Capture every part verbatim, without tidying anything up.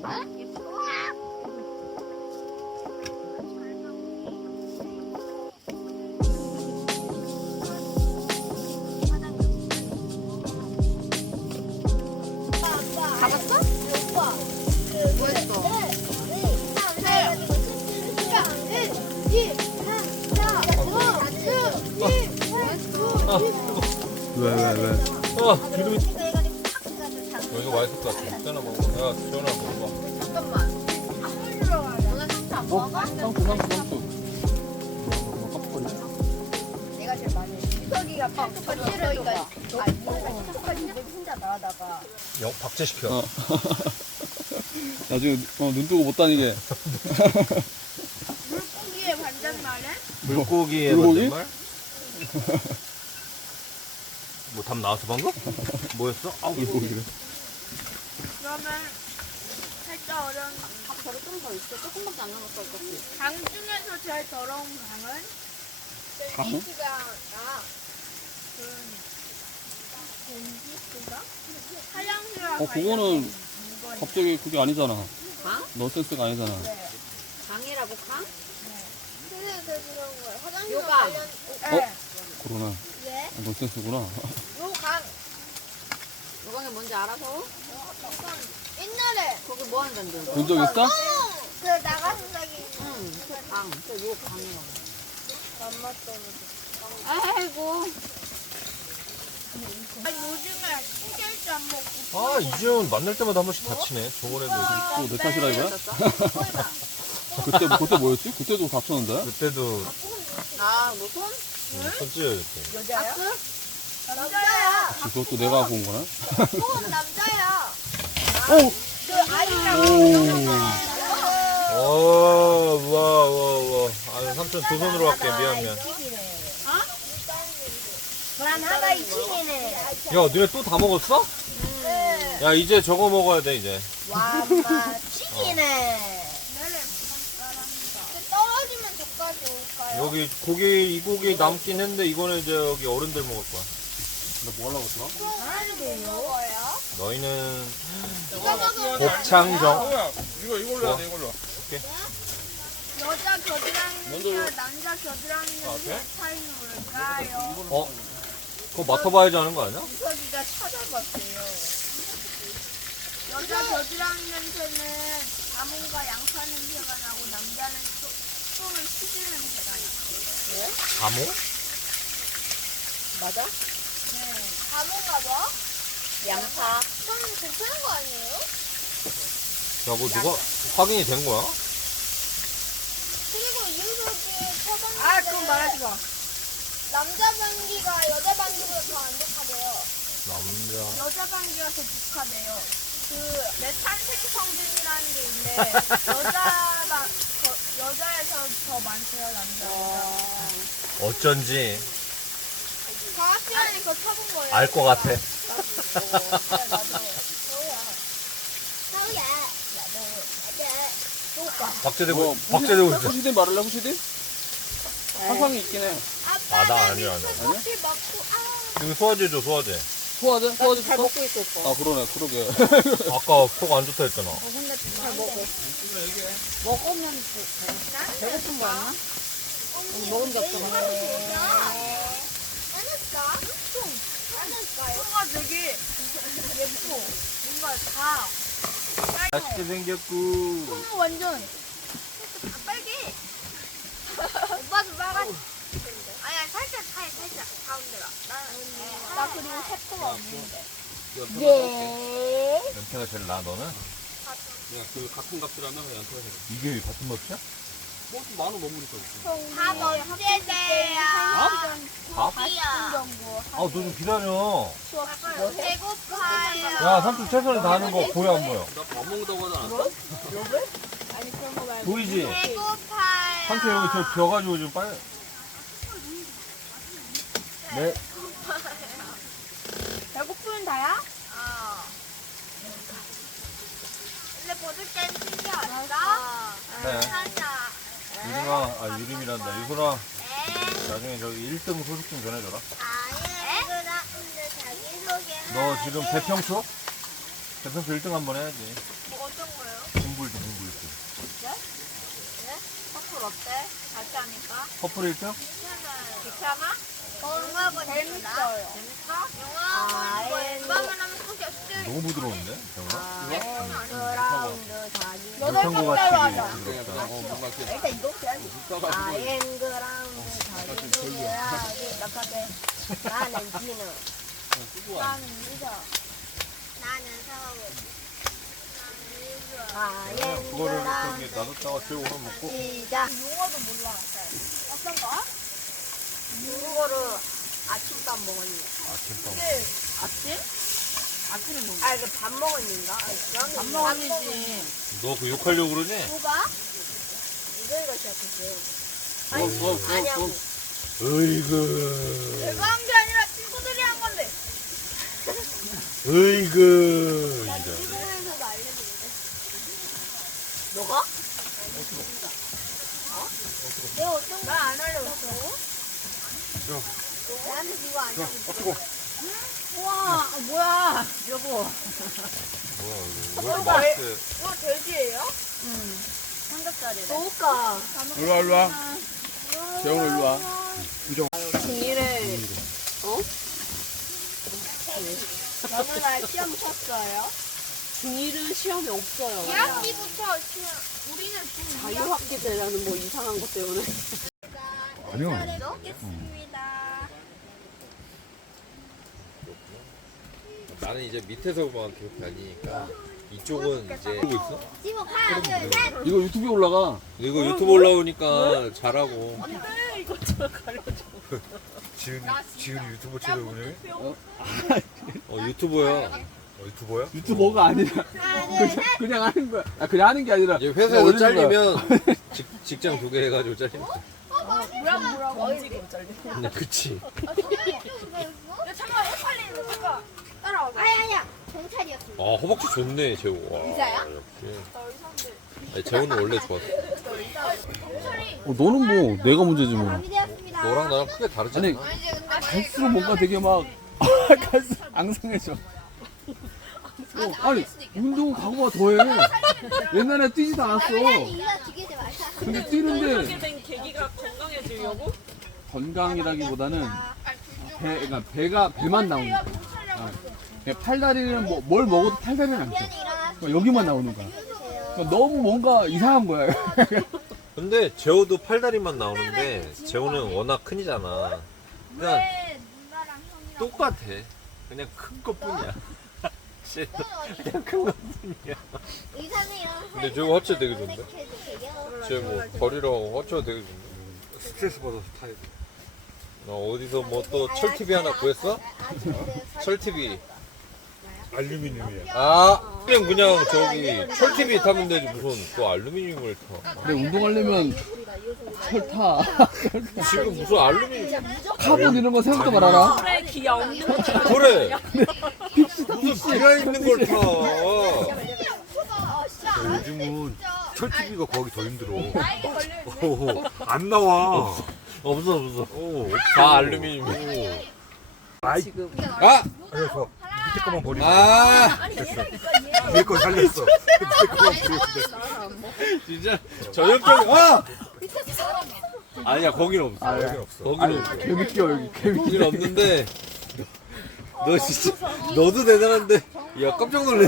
잡았어? 뭐 했어? 왜, 왜, 왜? 아, 기름이. 어, 이거 맛있을 것 같아. 전화 먹어. 야, 전화 먹어봐. 잠깐만. 오늘 상추 안 먹어? 상추, 상추, 상추. 내가 제일 많이 해. 희석이가 편집을 줘봐. 아, 이거까지 혼자 나가다가. 영, 박제시켜. 어. 나중에 어, 눈 뜨고 못 다니게. 물고기의 반잔말에? 물고기의 물고기? 반대말? 뭐 답 나왔어 방금? 뭐였어? 아우 물고기를. 그러면 살짝 어려운 밥 저거 좀 더 있어. 조금밖에 안 남았어, 어차피. 강 중에서 제일 더러운 강은 강은? 가 나. 그 곤지스가 화장실 어, 그거는 갑자기 그게 아니잖아. 강? 넌센스가 아니잖아. 강이라고 강? 그래서 더 더러운 거야. 화장실 요강. 관련. 어? 그러네. 왜? 아, 넌센스구나. 요강. 요강이 뭔지 알아서? 옛날에 거기 뭐 하는 데인데? 본 적 있어? 그 나가수사기 응, 그 강. 그 요 강이라고. 닮았던. 아이고. 아 요즘에 찌개일지 안 먹고. 아 이재훈 만날 때마다 한 번씩 다치네. 저번에도 또 내 탓이라 이거야? 있었어? 그때, 그때 뭐였지? 그때도 다쳤는데? 그때도 아, 뭐 손? 손 찢어졌대. 여자야? 박스? 남자야. 그것도 내가 갖고 온 거네? 그건 남자야. 오! 그 아이랑. 오! 어, 우와 우와 우와. 아 삼촌 두 손으로 할게. 미안 미안. 불안하다 이 튀기네. 야 너네 또 다 먹었어? 네. 야 이제 저거 먹어야 돼 이제. 와, 엄마 튀기네. 떨어지면 저까지 올까요? 여기 고기 이 고기 남긴 했는데 이거는 이제 여기 어른들 먹을 거야. 너 뭐 하려고 했더라? 하나도 먹어요? 너희는 이거 먹으면 곱창정. 이거, 이걸로 해야 돼, 이걸로. 여자 겨드랑이와 먼저- 남자 겨드랑이의 아, 그래? 차이는 뭘까요? 어? 그거 맡아봐야지 하는 거 아니야? 이석이가 찾아봤어요. 여자 겨드랑이 냄새는 자몽과 양파 냄새가 나고 남자는 소- 쏘는 치즈 냄새가 나요. 감호? 맞아? 네. 자몽가 뭐? 양파. 저는 괜찮은 거 아니에요? 야 그거 누가 확인이 된 거야? 그리고 이유석이 처방 아, 그건 말하지 마. 남자 방귀가 여자 방귀보다 더 안 좋다대요. 남자. 여자 방귀가 더 좋다대요. 그 메탄생 성분이라는 게 있는데 여자가 더, 여자에서 더 많대요 남자보다. 어쩐지 과학 시간에 그거 쳐본 거예요. 알 것 같아. 서우야, 나도 나도 오빠. 박제되고 뭐, 박제되고 있어. 후시딘 말을래, 후시딘? 화상이 있긴 해. 아, 나 아니야, 나. 커피 먹고 아. 여기 소화제 줘 소화제. 소화제? 소화제 잘 줬어? 먹고 있어, 오빠. 아, 그러네, 그러게. 아까 속 안 좋다 했잖아. 어, 근데 잘 먹어. 먹으면 배- 배고픈 거 아니야? 언니, 먹은 게 없어. 내일 하루 보자. 않을까? 좀 않을까요? 뭔가 되게 예뻐. 뭔가 다. 맛있게 생겼고. 어, 완전. 다 빨개. 오빠도 빨간. 아니야 살짝 살 살짝 가운데가. 나는 나 그리고 세포가 없는데. 예. 연태가 제일 나 너는? 그냥 그 같은 값이라면 그냥 연태가 되겠다. 이게 같은 맛이야? 뭐, 좀 만원 넘으니까. 밥 언제 돼요? 밥? 밥이야. 아 너 좀 기다려. 배고파요. 야 삼촌 최선을 다하는 거 보여 안 보여? 나 밥 먹는다고 하지 않았어? 보이지? 배고파요. 삼촌 여기 저 비어가지고 좀 빨리. 네. 배고프면 다야? 어. 근데 버들 땐 챙겨왔어? 네. 하자. 유림아, 아 유림이란다. 유솔아, 에? 나중에 저기 일 등 소식 좀 전해줘라. 아예 얘들아 근데 자기소개 너 지금 대평초? 대평초 일 등 한번 해야지. 뭐 어떤 거요? 어때? 같이 하니까? 커플 일정? 귀찮아? 영화하고 재밌어요. 재밌어? 영화 보는 거 엠방을 하면 그렇게 쓸 너무 부드러운데? 영화? 그라운드 자기. 여덟 번째로 하자. 어, 뭔가 이렇게 일단 이거 해야지. 써가지고 아엠 그라운드 자기 누구야기 낙하게. 나는 진우. 쓰고 와. 나는 유저. 나는 서울. 아엠 그거를 저기 그라운드 놔뒀다가 제가 오늘 먹고 시작. 용어도 몰라. 어떤 거? 그거를 아침밥 먹었니? 아침밥 아침? 아침에 뭐? 아 이거 밥 먹었는가? 밥 먹었지. 너 그 욕하려고 그러지? 누가? 이거 이거 시작했어요. 뭐, 뭐, 뭐, 아니야고. 뭐. 으이그 내가 한 게 아니라 친구들이 한 건데. 으이그 이런 일본에서도 알려주는데. 너가? 내가 어떤 거? 나 안 알려줬어. 나한테 이거 안 해. 어쩌고 우와, 뭐야. 여보. 뭐야 이거 왜 이렇게 맛있대 이거 돼지예요? 삼겹살이래. 먹을까? 일로와 일로와 재훈 일로와 중이를 어? 어느 날 시험 쳤어요? 중일은 시험이 없어요. 대학기부터 시험. 우리는 좀 자유학기제라는 뭐 이상한 것 때문에. 아니요 먹겠습니다. 나는 이제 밑에서만 계속 다니니까 이쪽은 이제 보고 있어? 지목 하나 둘 셋. 이거 유튜브에 올라가. 이거 유튜브 올라오니까 잘하고 이거 저 가려줘. 지훈이 지훈이 유튜버 채널이네? 어? 어 유튜버야 어, 유튜버야? 유튜버가 아니라 그냥, 그냥 하는 거야. 아, 그냥 하는 게 아니라. 이제 그냥 회사에서 올리는 잘리면 직, 직장 두 개 해가지고 잘리면 뭐야 뭐라고? 원지금 잘려. 그냥 그치 야 잠깐 헷갈리는 잠깐 따라와봐. 아니 아니야. 경찰이었습니다. 아 허벅지 좋네 재호 와 의사야? 역시 아니, 재호는 원래 좋았어 어, 너는 뭐 내가 문제지 뭐. 준비되었습니다. 너랑 나랑 크게 다르지 아니, 않아? 갈수록 뭔가 되게 막 갈수록 앙상해져. 어, 아니 운동 각오가 더해. 옛날에 뛰지도 않았어. 이거 기계지 마자. 근데 뛰는데 하게 된 계기가 건강해지려고? 건강이라기보다는 배, 그러니까 배가 배만 나오는 거야. 아, 그냥 팔다리는 뭐, 뭘 먹어도 팔다리는 안 쪄. 그러니까 여기만 나오는 거야. 그러니까 너무 뭔가 이상한 거야. 근데 재호도 팔다리만 나오는데 재호는 워낙 큰이잖아 그냥 왜 누나랑 형이랑 똑같아 그냥 큰 것뿐이야 씨, 그냥 큰 것뿐이야 근데 재호 하체 되게 좋은데? 쟤뭐 거리랑 하체가 되게 좋은데? 스트레스 받아서 타야 돼. 너 어디서 뭐 또 철티비 하나 구했어? 철티비 알루미늄이야. 아 그냥 그냥 저기 철티비 타면 되지 무슨 또 알루미늄을 타 근데 운동하려면 철 타. 지금 무슨 알루미늄 카본 이런 거 생각도 말아라. 그래 기아 없는 거. 그래 무슨 기가 있는 걸 타. 요즘은 철티비가 구하기 더 힘들어. 어, 안 나와. 없어 없어. 어, 다 알루미늄. 아이, 지금 아! 그래서 밑에 거만 버리고 아! 위에 거 살렸어. 밑에 거만 버리고. 진짜 저녁적인 아! 아니야 거기는 없어. 아, 예. 여긴 없어. 거기는 아니 없어. 개미 끼어 여기 개미. 거기는 없는데 너 진짜 너도 대단한데 야 깜짝 놀래.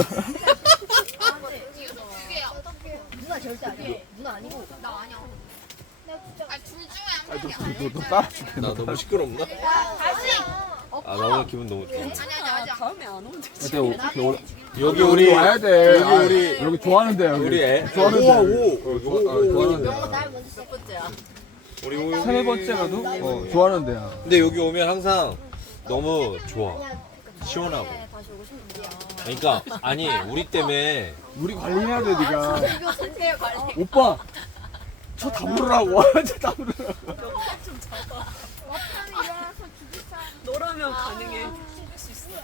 누나 절대 아니야. 누나 아니고. 나 아니야. 아둘 중에 한 아, 명이 너, 아니야. 너, 너 따라 죽겠네. 나 너무 시끄럽나? 다시. 아 나 오늘 기분 너무 좋아. 아니 아니 아니. 다음에 안 오면 되지. 근데 어떻게 올- 여기 우리 우리 와야 돼. 여기 아, 우리 여기 좋아하는데 여기. 우리 애 좋아하는데. 오, 오, 좋아- 아, 오, 좋아하는데. 너 날 먼저 몇 번째야? 우리 우리 세 번째 가도 어, 좋아하는 데야. 근데 여기 오면 항상 너무 좋아. 시원하고. 다시 오고 싶은데요. 그러니까 아니 우리 때문에 우리 관리해야 돼 네가. 이거 선택 관리. 오빠 저 다 물으라고. 저 다 물으라고. 좀 잡아. 와편이 일어나서 죽일 사람. 너라면 가능해. 죽일 수 있어.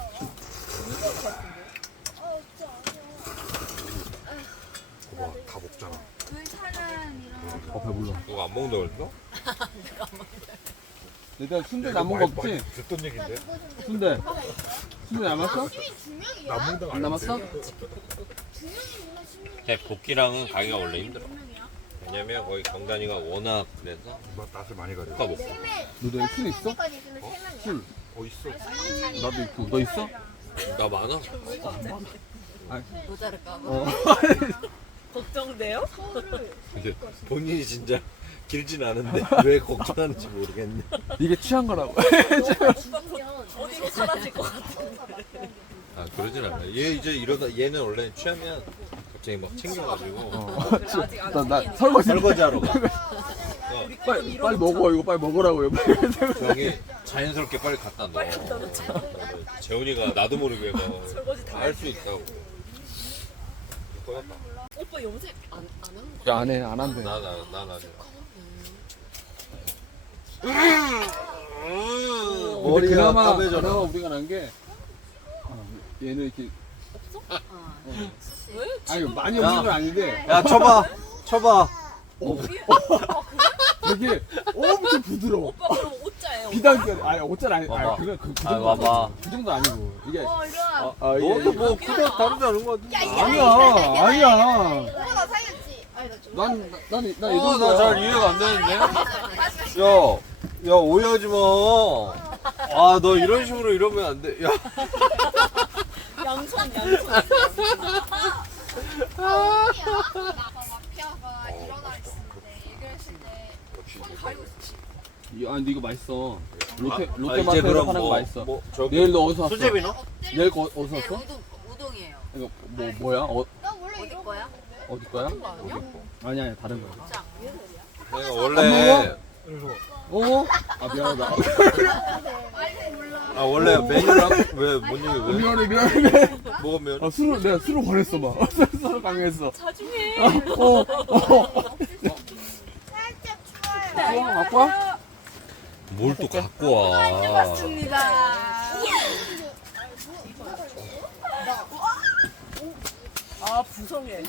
봐봐, 다 먹잖아. 의사는 이런. 어 배불러. 누가 안 먹는다 그랬어? 일단 순대 남은 거 없지? 듣던 얘긴데. 순대. 순대 남았어? 남문당 안 남았어? 제 복귀랑은 가기가 원래 힘들어. 왜냐면 거기 강단이가 워낙 그래서 뭐 낯을 많이 가려. 아까 먹고. 너도 여기 술 있어? 까지 있으면 세 명이야. 술. 어 있어. 나도 있고. 너 있어? 나 많아. 어. 걱정돼요? 근데 본인이 진짜 길진 않은데 왜 걱정하는지 모르겠네. 이게 취한 거라고. 어디로 사라질 것 같아. 아 그러진 않아. 얘 이제 이러다 얘는 원래 취하면 갑자기 막 챙겨가지고 어. 아직 안 나, 나 설거지. 설거지하러 가. 빨리, 빨리 먹어. 이거 빨리 먹으라고요. 형이 자연스럽게 빨리 갖다 넣어. 재훈이가 나도 모르게 막 설거지 다 할 수 있다고. 꺼였다. 오빠 염색 안, 안 하는 거 야, 안 해. 안 한대. 나나나 나중에. 근데 그나마, 그나마 우리가 난 게, 어, 얘는 이렇게. 왜? 아니, 많이 없는 건 아닌데, 야 쳐봐 쳐봐. 되게 엄청 부드러워. 오빠 그럼 옷자예요. 비단결, 아니, 옷잘 아니, 봐봐. 아니, 그거, 그, 그 아, 정도. 봐봐. 그 정도 아니고. 이게. 어, 일어나. 아, 아, 이게. 너도 뭐 크다 다르지 않은 거 같은데. 아니야, 아니야. 오빠 나 사귀었지? 아니, 나 좀. 난, 난, 난 어, 이런 나 잘 이해가 안 되는데. 야, 야 오해하지 마. 아, 너 이런 식으로 이러면 안 돼. 야, 양손 양손. 마피아가 일어날 있는데 얘기했을 때 가리고 있었지. 이- 아, 근데 이거 맛있어. 롯데, 아, 롯데마트에서 그럼 파는 거 뭐, 맛있어. 뭐 저기 내일 너 어디서 왔어? 수제비 너? 내일 거, 어디서 왔어? 우동, 우동이에요. 이거 뭐, 뭐야? 어, 나 원래 어디 이런 거야? 어디 거야? 아니, 아니, 다른 거야. 내가 원래 어? 아, 미안하다. 아 원래 메뉴랑 왜뭔 얘기 왜 미안해, 미안해. 먹으면 아, 술을, 내가 술을 권했어, 막. 술을 강요했어. 자중해. 어, 어. 살짝 추워요. 수영 갖고 와? 뭘 또 갖고 와? 아 부성해.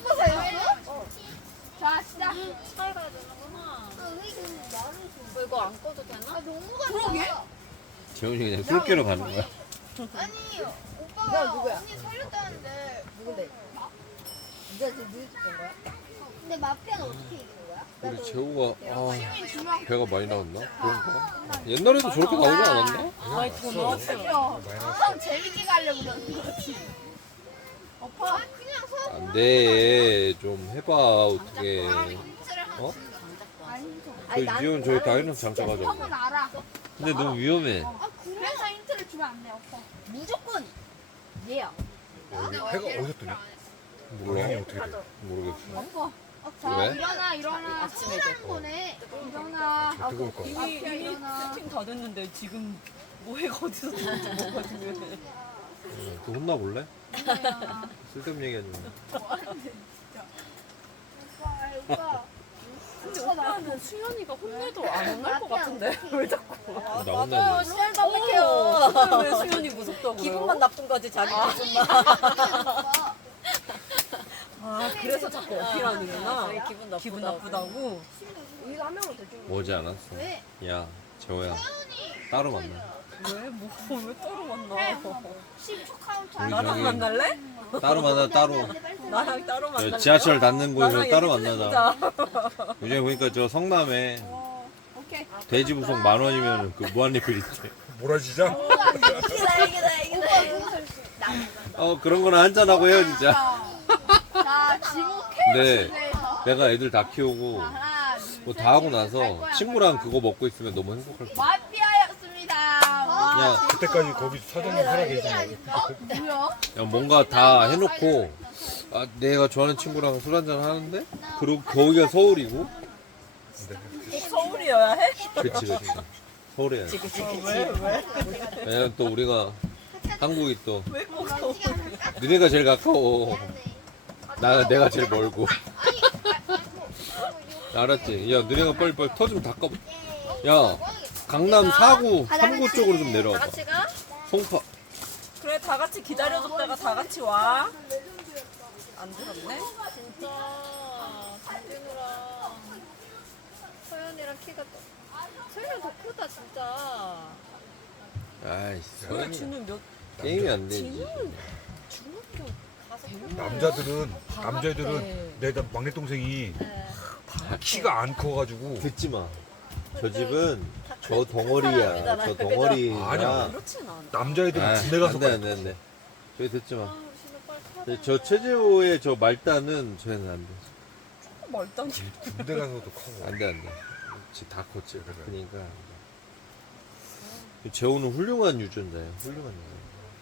자, 시작. 차에 가야 되는구나. 뭐 이거 안 꺼도 되나? 아, 너무 같아. 재훈이 그냥 술깨로 가는 거야. 아니, 오빠가 언니 살렸다는데. 누군데? 네가 지금 누구였던 거야? 근데 마피아는 어떻게 이기는 거야? 우리 재호가 아 배가 많이 나왔나? 그런가? 옛날에도 저렇게 나오지 않았나? 아이 더 나왔어요. 형 재밌게 가려고 그러는 거지. 오빠 그냥 서 안돼 좀 해봐 어떻게? 어? 저희 니온 저희 다 해놓은 장차 가자. 형은 알아. 근데 너무 위험해. 아, 그래서 힌트를 주면 안 돼, 오빠. 무조건 얘야. 여기 해가 어디서 뜨냐? 몰라. 방향이 어떻게 돼? 모르겠어. 오빠. 어, 자, 왜? 일어나, 일어나. 소리나는 거네. 일어나. 저 뜨거울 거. 이미 이미 세팅 다 됐는데 지금 뭐해가 어디서 들는지 모르겠네. 또 혼나볼래? 쓸데없는 얘기 하지 마. 오빠, 오빠. 근데 오빠는 수연이가 혼내도 안 혼날 것 같은데 왜 자꾸? 나 혼나지. 시절 담백해요. 왜 수연이 무섭다고 그래요? 기분만 나쁜 거지, 자기 기분만. 아 그래서 자꾸 어필하는구나. 자기 기분 나쁘다고. 기분 나쁘다고. 오지 않았어. 왜? 야 재호야 따로 만나. 왜? 뭐, 왜 따로 만나? 십 초 카운트 우리 나랑 저기 만날래? 따로 만나 따로. 나랑 따로 만날래? 저 지하철 닿는 곳에서 나랑 따로 얘기 좀 만나자. 해보자. 요즘에 보니까 저 성남에 오케이. 돼지 부속 만 원이면 그 무한리필 있대. 몰아지자. 이기다, 이기다, 이기다. 어 그런 거는 한잔 하고 해요 진짜. 자, 지목해. 네. 주세요. 내가 애들 다 키우고 하나, 둘, 뭐 셋. 다 하고 나서 친구랑 그거 먹고 있으면 너무 행복할 거야. 마피아였습니다. 야, 그때까지 거기 사장님 살아 계시는 뭐야? 야 뭔가 다 해놓고 아 내가 좋아하는 친구랑 술 한잔 하는데 그리고 거기가 서울이고 서울이어야 해? 그치 그치 서울에 해야지. 왜? 왜? 왜냐면 또 우리가 한국이 또 왜 꼭 서울? 너네가 제일 가까워. 나 내가 제일 멀고. 알았지? 야 너네가 빨리빨리 터좀 닦아. 야 강남 사 구 삼 구 쪽으로 좀 다 내려와봐. 같이 가? 송파. 그래 다 같이 기다려줬다가 다 같이 와. 안 들었네? 진짜. 강진우랑 서연이랑 키가 더. 서연이 더 크다, 진짜. 아이씨 왜 준우 몇 게임이 안 되지. 진우 중학교 가서 남자들은 남자애들은 내 막내 동생이 키가 안 커가지고 듣지 마. 저 집은 저 덩어리야. 저 덩어리야. 아니야. 그렇진 않아. 남자애들은 군대 가서 안돼 안돼 안돼. 저희 듣지 마. 저 최재호의 저 말단은 저희는 안 돼. 말단. 군대 가서도 커. 안돼 안돼. 지금 다 컸지. 그러니까. 재호는 훌륭한 유전자예요. 훌륭한 유전자.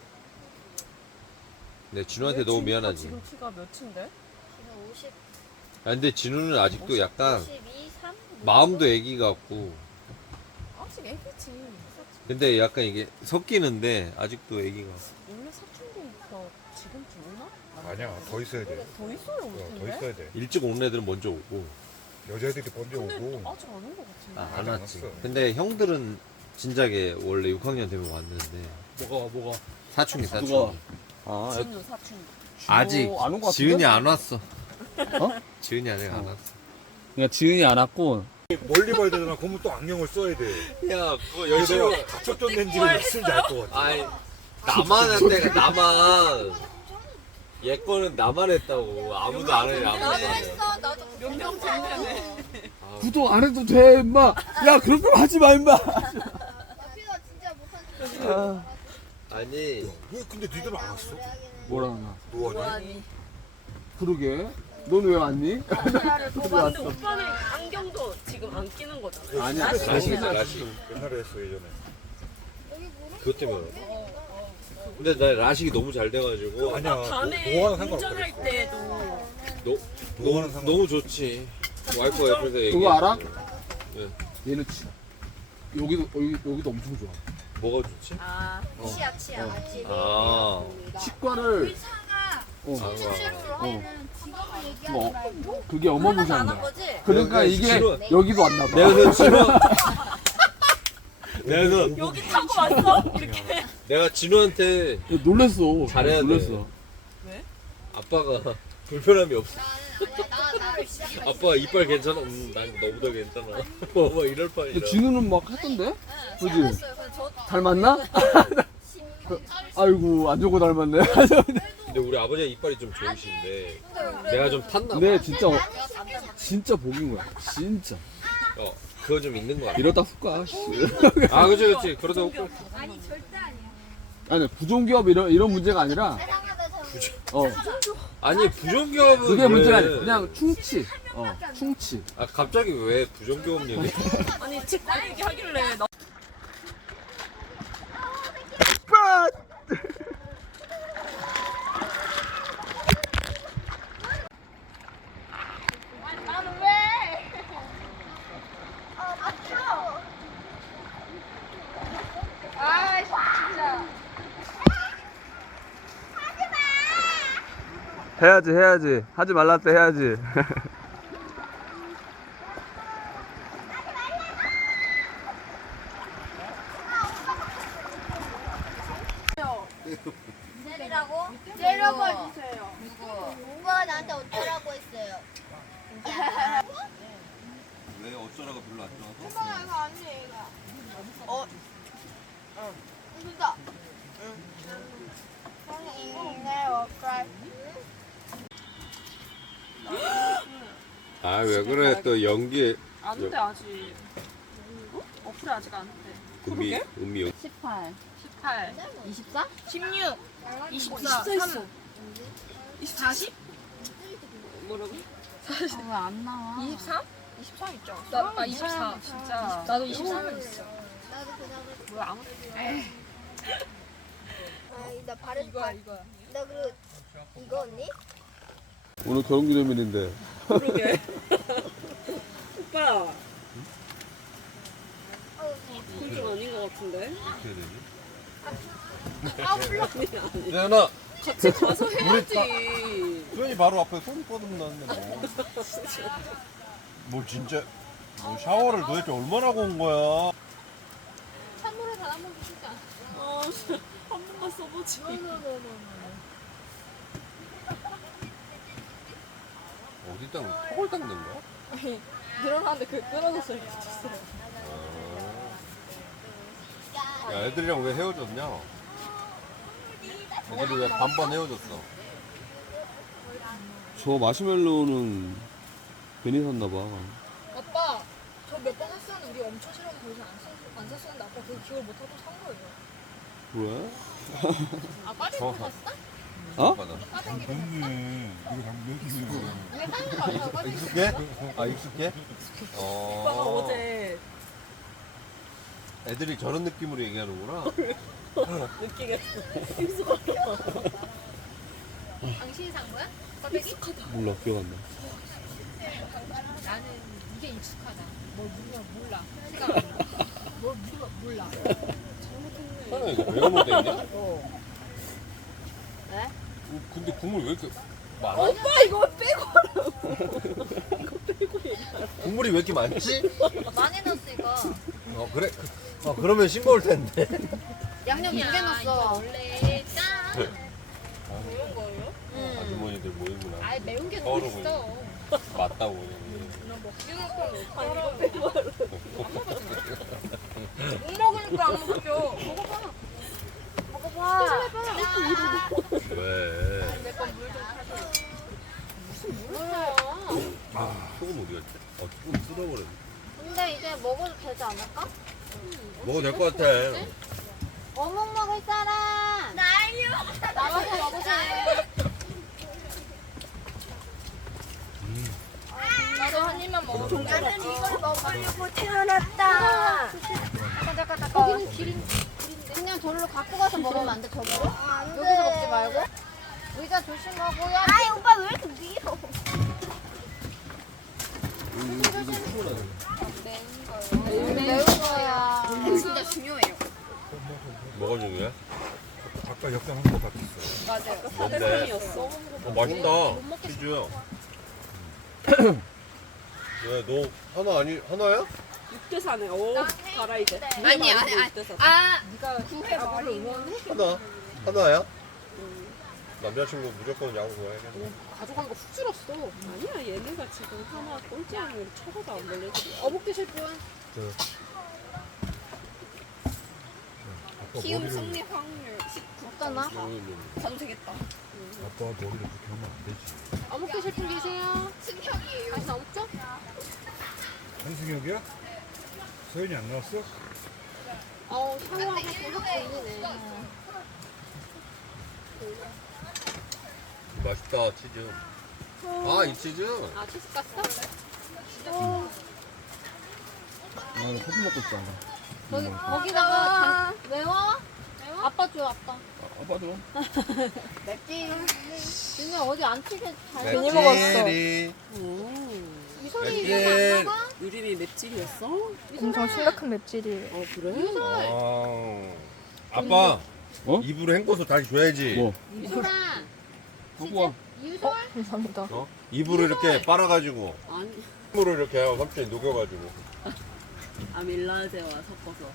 네, 진우한테 너무 미안하지. 지금 키가 몇인데? 지금 오십, 아, 근데 진우는 아직도 약간 오십이, 삼. 마음도 애기 같고. 아직 애기지. 근데 약간 이게 섞이는데 아직도 애기가. 원래 사춘기니까 지금쯤 오나? 아니야, 더 있어야 돼. 더 있어야 올 어, 더 텐데. 있어야 돼. 일찍 오는 애들은 먼저 오고. 여자애들이 먼저 근데 오고. 아직 안 온 것 같은데. 아, 안 안 왔지. 왔어. 근데 형들은 진작에 원래 육 학년 되면 왔는데. 뭐가 뭐가 사춘기 사춘기. 누가? 아 진우 사춘기. 아직 안온 것 같은데? 지은이 안 왔어. 어? 지은이 아직 안 어. 왔어. 그러니까 지은이 안 왔고 멀리 봐야 되잖아. 그러면 또 안경을 써야 돼. 야, 그거 그래서 내가 가축전 렌즈를 몇 쓰는지 알 것 같아. 아이, 나만 한때가 나만. 얘 거는 나만 했다고. 아무도 안 해, 아무도 안 해. 나도 몇명 됐네. 구독 안 해도 돼 임마. 야 그런 거 하지 마 임마. 마피가 진짜 못한 아, 아니, 왜 근데 니들은 안 왔어? 뭐라 하나. 노안이? 그러게. 넌 왜 왔니? 근데 오빠는 안경도 지금 안 끼는 거잖아. 아니야. 라식이다, 라식. 옛날에 했어 예전에. 그것 때문에. 근데 나 라식이 너무 잘 돼가지고. 아니야. 밤에 노안은 상관없어. 운전할 때도 너, 노안은 너무, 상관. 너무 좋지. 와이프 옆에서 얘기해. 그거 알아? 네. 얘는 치. 여기도 여기 여기도 엄청 좋아. 뭐가 좋지? 아 치아, 치아. 아. 치과를 어. 아, 어. 뭐, 그게 어마무시한 안한 거야. 거지? 그러니까 내가 이게 싫어. 여기도 왔나 봐. 내가 그 진우. 내가 그, 여기 타고 왔어? 이렇게. 내가 진우한테 놀랬어. 잘해야 돼. 놀랬어. 왜? 아빠가 불편함이 없어. 나 나를 진짜 아빠 이빨 괜찮아? 음, 난 너보다 괜찮아. 뭐, 뭐 이럴 근데 판이라. 진우는 막 했던데? 그지? 했어요. 근데 저 닮았나? 아이고 안 좋고 닮았네. 근데 우리 아버지가 이빨이 좀 좋으신데 내가 좀 탔나 봐. 근데 진짜 어- 진짜 복인 거야. 진짜. 어, 그거 좀 있는 거 같아. 이러다 훅 가. 씨. 아, 그치, 그치. 그러다 웃겨. 아니 부종기업 이런 이런 문제가 아니라 어 아니, 부정기업은 그게 왜- 문제가 아니라 그냥 충치. 어 충치. 아, 갑자기 왜 부정기업 얘기? 아니 치과 얘기 하길래 나 해야지 해야지. 하지 말라 때 해야지. 내리라고? 내려봐 주세요. 오빠가 나한테 어쩌라고 했어요. 왜 어쩌라고 별로 안 좋아서? 엄마가 이거 아니에요, 얘가. 어. 응. 진짜. 응. 네, 오빠. 아, 왜 그래? 또 연기 안 돼 아직. 어? 어플이 아직 안 돼. 음미 음미 십팔. 십팔. 이십사? 십육. 이십사. 삼. 사십? 뭐라고? 왜안 나와? 이십삼? 이십삼 있죠. 나, 아 이십사. 진짜. 나도 이십삼은 있어. 나도 그다음에 뭐야 아무 아나 바른 이거야 이거야. 나 그리고 이거 언니? 오늘 결혼기념일인데. 그러게. 오빠. 그건 좀 아닌 것 같은데. 어떻게 되지? 아니 아니. 야나 같이 가서 해야지. 수현이 바로 앞에 손 뻗는다는데 뭐. 뭘 진짜 뭐 샤워를 도대체 얼마나 하고 온 거야? 찬물에 단 한 번 부시지 않아? 아, 한 번만 써보지. 어디다 턱을 닦는 거야? 늘어나는데 그게 끊어졌어 이렇게 붙였어. 야, 애들이랑 왜 헤어졌냐? 애들이 왜 반반 헤어졌어? 저 마시멜로는 괜히 샀나봐. 아빠 저 몇 번 샀었는데 우리 엄청 싫어서 더 이상 안, 샀, 안 샀었는데 아빠 그 기억 못하고 산 거예요. 왜? 아 빠지고 샀어? 어? 좋네. 이거 당근 왜 사는 거 아니야? 빠지고 익숙해? 아 익숙해? 오빠가 어. 어제 애들이 저런 느낌으로 얘기하는구나. 느끼겠어. 익숙하다. 당신이 산 거야? 꽈배기? 몰라, 기억 안 나. 나는 이게 익숙하다. 뭘 몰라 몰라. 생각 안 나. 뭘 몰라 몰라. 하나 이거 매운 데 있냐? 어. 네? 어, 근데 국물 왜 이렇게 많아? 오빠 이거 빼고 하라고. 이거 빼고 얘기하라. 국물이 왜 이렇게 많지? 많이 넣었으니까. 어 그래? 그- 어 그러면 싱거울 텐데. 양념 두 개 넣었어. 원래 짠. 매운 거예요? 응. 아주머니들 모이구나. 아예 매운 게 서로 더 있어. 맞다고. 아 이거 빼고 하라고. 못 먹으니까 안 먹죠. 먹어봐. 먹어봐. 왜? 내건 물 좀 타줘. 아 소금 어디 갔지? 어 소금 쓸어버렸네. 근데 이제 먹어도 되지 않을까? 먹어도 될 것 같아. 어묵 먹을 사람. 나요. 나와서 먹으세요. 나도 한 입만 먹어. 나는 이걸 먹으려고 태어났다. 잠깐 잠깐 잠깐. 거기는 기린. 그냥 저리로 갖고 가서 먹으면 안 돼, 저기로? 여기서 먹지 말고. 의자 조심하고요. 아이 오빠 왜 이렇게 밀어? 매운 거야. 진짜 중요해요. 뭐가 중요해? 아까 역장한 거 같았어. 맞아요. 뭔데? 사대성이었어. 어 맛있다. 치즈야. 왜 너 하나 아니 하나야? 육 대 사네. 오 가라 이제. 아니, 아니, 아니. 육 대 사. 아, 구회 머리. 하나 하나야? 남자친구 무조건 야구 좋아해. 가져간 거 훅 줄었어. 아니야 얘네가 지금 하나 꼴찌 아니면 쳐다도 안 걸렸지. 어묵 드실 분. 아빠 키움 머리를 승리 확률 십구. 어떠나? 가도 되겠다. 아빠 머리를 그렇게 하면 안 되지. 어묵 드실 분 계세요? 승혁이에요. 아니, 어묵 줘? 한승혁이야? 서연이 안 나왔어? 어, 샤워하고 계속 보이네. 맛있다 치즈. 아 이 치즈. 아, 치즈 깠어? 나 커피 먹고 있잖아. 거기, 거기다가 장, 매워? 매워? 아빠 줘, 아빠. 아, 아빠 줘. 맵지. 준이 어디 안 튀게 잘 괜히 먹었어. 유솔이 유솔이 안 먹어? 유림이 맵찔이었어? 엄청 심각한 맵찔이에요. 어 그래? 아, 아빠 어? 입으로 헹궈서 다시 줘야지. 뭐? 유솔아. 갖고 와. 유솔? 감사합니다. 어? 입으로 이렇게 빨아가지고 아니 힘으로 이렇게 하고 삼촌이 녹여가지고. 아밀라제와 섞어서.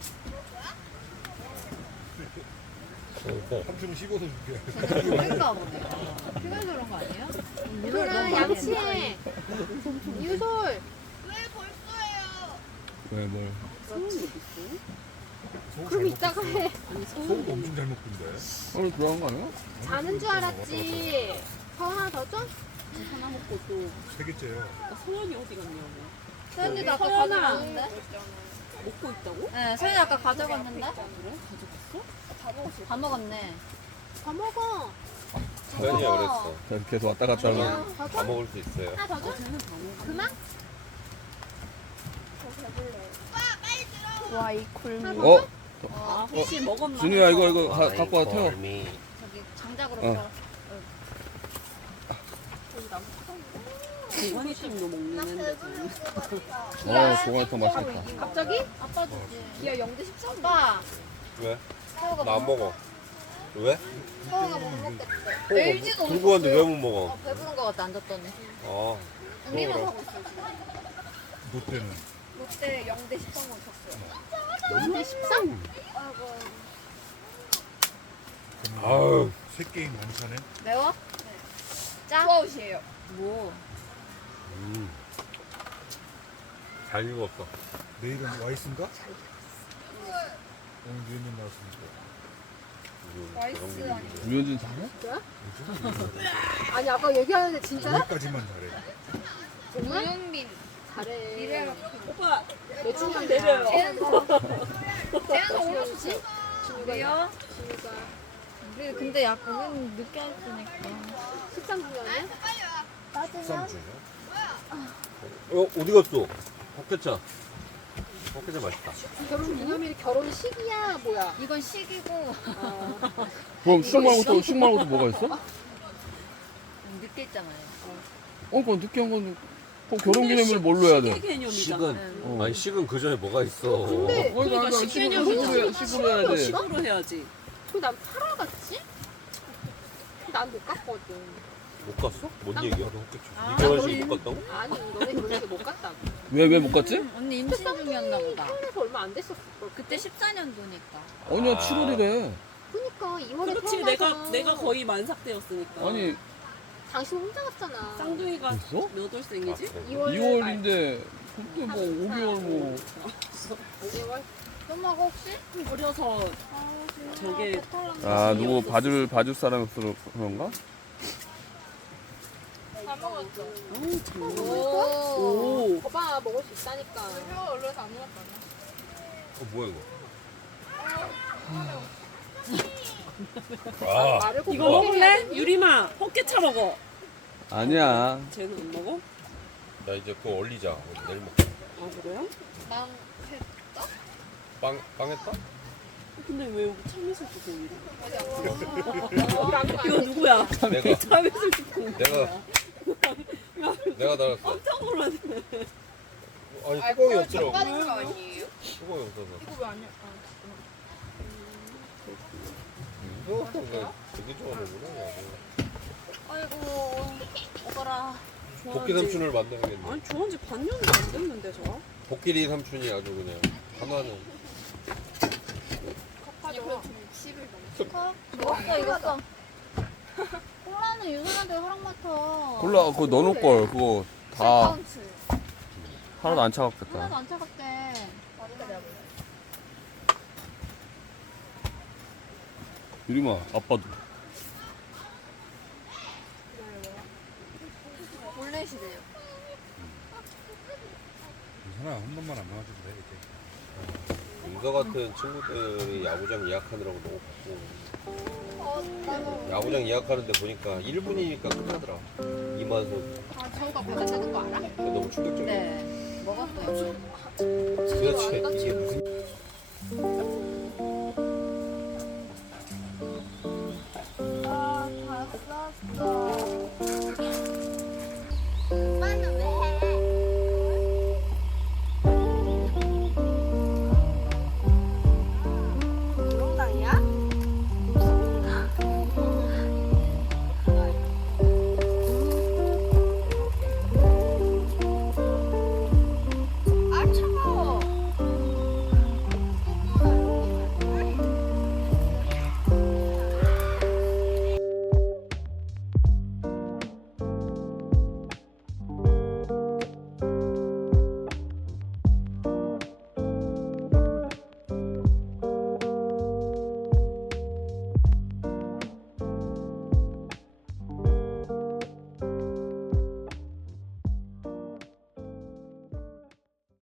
삼촌은 씹어서 줄게. 그런가 보네. 그래서 그런 거 아니에요? 유솔아, 양치해. 유솔. 왜, 뭘. 소원이 어딨어? 그럼 이따가 해. 아니 소금 소원이 엄청 잘 먹던데. 오늘 들어간 거 아니야? 자는 줄 알았지. 더 하나 더 줘? 하나 먹고 또 세 개째요. 아, 소원이 어디 갔냐고. 서연이도 아까 서연아. 가져갔는데? 먹고 있다고? 네, 서연이 아까 가져갔는데? 그래? 가져갔어? 다 먹었네. 다 먹어. 서연이가 그랬어. 자, 계속 왔다 갔다 하면. 더 다 줘? 먹을 수 있어요. 하나 더 줘? 쟤는 다 먹어. 그만? 와, 이 굴미. 어? 아 혹시 먹었나? 준이야, 이거, 이거 가, 갖고 와, 태워. 저기 장작으로 어. 펴. 대관이찜도 먹는데 저는. 어, 고관탕 맛있겠다. 갑자기? 아빠 주지. 기어 영 대 십삼. 아빠. 왜? 태호가 나 안 못 먹어. 왜? 태호가 못 먹겠대. 어, 들고 왔는데 왜 못 먹어? 어, 배부른 거 같다, 안 줬더니. 아, 우리만 먹어라. 하고 있어. 롯데는 롯데 영 대 십삼으로 쳤어요. 영 대 십삼? 아유. 세 게임 완차네. 매워? 짜? 투아웃이에요. 뭐? 음. 잘 익었어. 내일은 와이스인가? 오늘 유현님 나왔으니까. 와이스 아니야? 유현진 잘해? 아니 아까 얘기하는데 진짜야? 여기까지만 잘해. 우영민 잘해. 미래가 오빠 며칠 내려요. 쟤는 올랐지? 왜요? 우리 근데 약간 우리는 늦게 했으니까 십삼 주년에? 쌈 주냐? 어 어디 갔어? 헛개차. 헛개차 맛있다. 결혼 기념일 결혼 시기야 뭐야? 이건 식이고 그럼 수정 말고 또 수정 말고 또 뭐가 있어? 늦게 했잖아요. 어, 그건 늦게 한 건. 그럼 결혼기념일 뭘로 해야 돼? 개념이잖아. 식은 어. 아니 식은 그 전에 뭐가 있어. 근데 그러니까 식개념이잖아. 식으로 해야 돼. 식으로 해야지. 그난 팔아 갔지? 난 못 갔거든. 못 갔어? 뭔 얘기야? 아, 이 결혼식 못 갔다고? 아니 너네 결혼식 못 갔다고. 왜 왜 못 갔지? 언니 임신 중이었나 보다. 태어나서 얼마 안 됐었어. 그때 십사 년도니까. 아니야 아. 칠월이래. 그니까 이월에 그렇지 태어나서 내가 내가 거의 만삭되었으니까. 아니 당신 혼자 갔잖아. 쌍둥이가 있어? 몇 월생이지? 이월 이월인데 그때 뭐 오 개월 뭐 이월 엄마가 혹시? 어려서 저게 아 누구 봐줄 봐줄 사람 없어서 그런가? 다 먹었죠. 아우 참. 오. 오. 거봐 먹을 수 있다니까. 표 올려서 안 먹었잖아. 어 뭐야 이거? 아, 말을 꼭 이거 그렇게 해야 먹을래? 되니? 유리마 헛개차 먹어. 아니야. 쟤는 안 먹어? 나 이제 그거 얼리자. 내일 먹자. 아 그래요? 난 빵 빵했다? 근데 왜 여기 참이슬 주고 우리 안 이거 좋아해. 누구야? 내가 참이슬 주고 내가 내가 달았어. 깜짝 놀랐네. 아니 뚜껑이 없더라고. 빠진 거 아니에요? 뚜껑이 없어서. 이거 왜 아니야? 이거 내가 되게 좋아하는구나. 아이고 오거라. 복귀 삼촌을 만나야겠네. 아니 좋은 지 반년도 안 됐는데 저. 복귀리 삼촌이 아주 그냥 하나는 아니 그래도 육십일 넘었어. 먹었어 이거 써. 콜라는 유선한테 허락 맡아. 콜라 그거 넣어놓을 걸 그거 다 하나도 안 차갑겠다. 하나도 안 차갑대. 유리마 아빠도. 몰래시래요. 괜찮아. 한 번만 안 나와줘도 돼, 이제. 윤서 같은 친구들이 야구장 예약하느라고 너무 바쁘고 야구장 예약하는데 보니까 일 분이니까 끝나더라. 이만수. 아 저우가 받았다는 거 알아? 너무 충격적이야. 네. 먹었어요. 도대체 이게 무슨 아, 다 썼어.